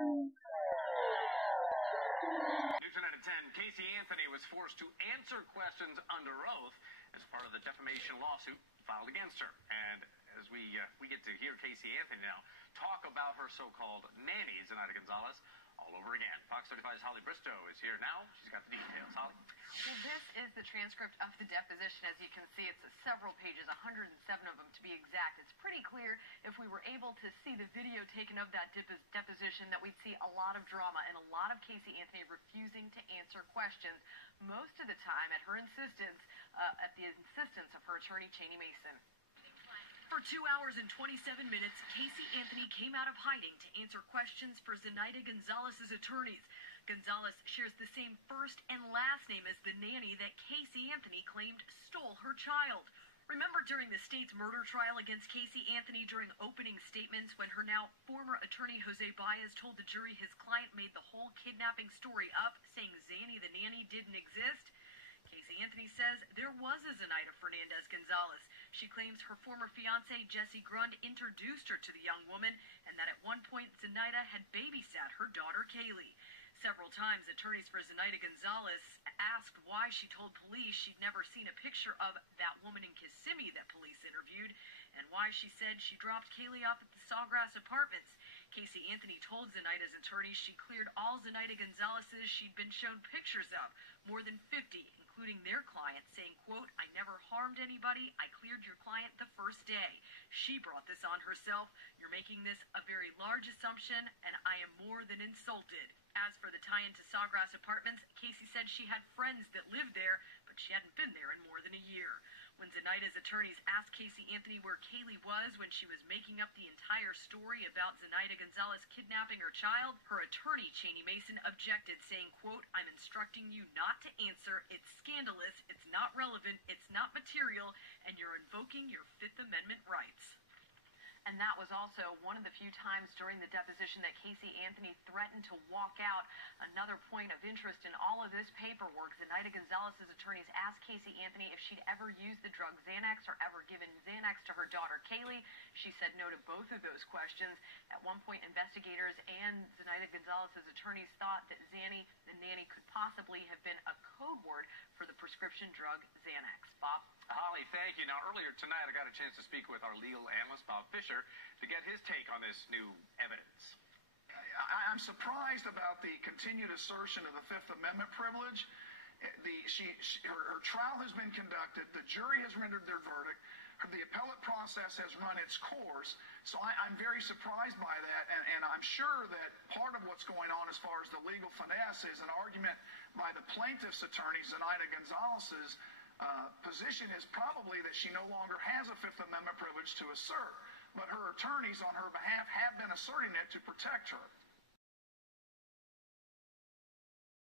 News at 10, Casey Anthony was forced to answer questions under oath as part of the defamation lawsuit filed against her. And as we get to hear Casey Anthony now talk about her so-called nanny, Zenaida Gonzalez, all over again. Fox 35's Holly Bristow is here now. She's got the details. Holly? Well, this is the transcript of the deposition. As you can see, it's several pages, 107 of them to be exact. It's pretty clear if we were able to see the video taken of that deposition that we'd see a lot of drama and a lot of Casey Anthony refusing to answer questions, most of the time at the insistence of her attorney, Cheney Mason. For 2 hours and 27 minutes, Casey Anthony came out of hiding to answer questions for Zenaida Gonzalez's attorneys. Gonzalez shares the same first and last name as the nanny that Casey Anthony claimed stole her child. Remember during the state's murder trial against Casey Anthony during opening statements when her now former attorney Jose Baez told the jury his client made the whole kidnapping story up, saying Zanny the nanny didn't exist? Casey Anthony says there was a Zenaida Fernandez Gonzalez. She claims her former fiancé, Jesse Grund, introduced her to the young woman and that at one point Zenaida had babysat her daughter, Kaylee. Several times, attorneys for Zenaida Gonzalez asked why she told police she'd never seen a picture of that woman in Kissimmee that police interviewed, and why she said she dropped Kaylee off at the Sawgrass Apartments. Casey Anthony told Zenaida's attorneys she cleared all Zenaida Gonzalez's she'd been shown pictures of, more than 50, including their client, saying, quote, "I never harmed anybody. I cleared your client the first day. She brought this on herself. You're making this a very large assumption, and I am more than insulted." As for the tie-in to Sawgrass Apartments, Casey said she had friends that lived there, but she hadn't been there in more than a year. When Zenaida's attorneys asked Casey Anthony where Kaylee was when she was making up the entire story about Zenaida Gonzalez kidnapping her child, her attorney, Cheney Mason, objected, saying, quote, "I'm instructing you not to answer. It's scandalous. It's not relevant. It's not material. And you're invoking your Fifth Amendment rights." And that was also one of the few times during the deposition that Casey Anthony threatened to walk out. Another point of interest in all of this paperwork, Zenaida Gonzalez's attorneys asked Casey Anthony if she'd ever used the drug Xanax or ever given Xanax to her daughter, Kaylee. She said no to both of those questions. At one point, investigators and Zenaida Gonzalez's attorneys thought that Zanny, the nanny, could possibly have been a code word for the prescription drug Xanax. Bob? Holly, thank you. Now, earlier tonight, I got a chance to speak with our legal analyst, Bob Fisher, to get his take on this new evidence. I'm surprised about the continued assertion of the Fifth Amendment privilege. Her trial has been conducted. The jury has rendered their verdict. The appellate process has run its course. So I'm very surprised by that. And I'm sure that part of what's going on as far as the legal finesse is an argument by the plaintiff's attorney, Zenaida Gonzalez's position is probably that she no longer has a Fifth Amendment privilege to assert. But her attorneys on her behalf have been asserting it to protect her.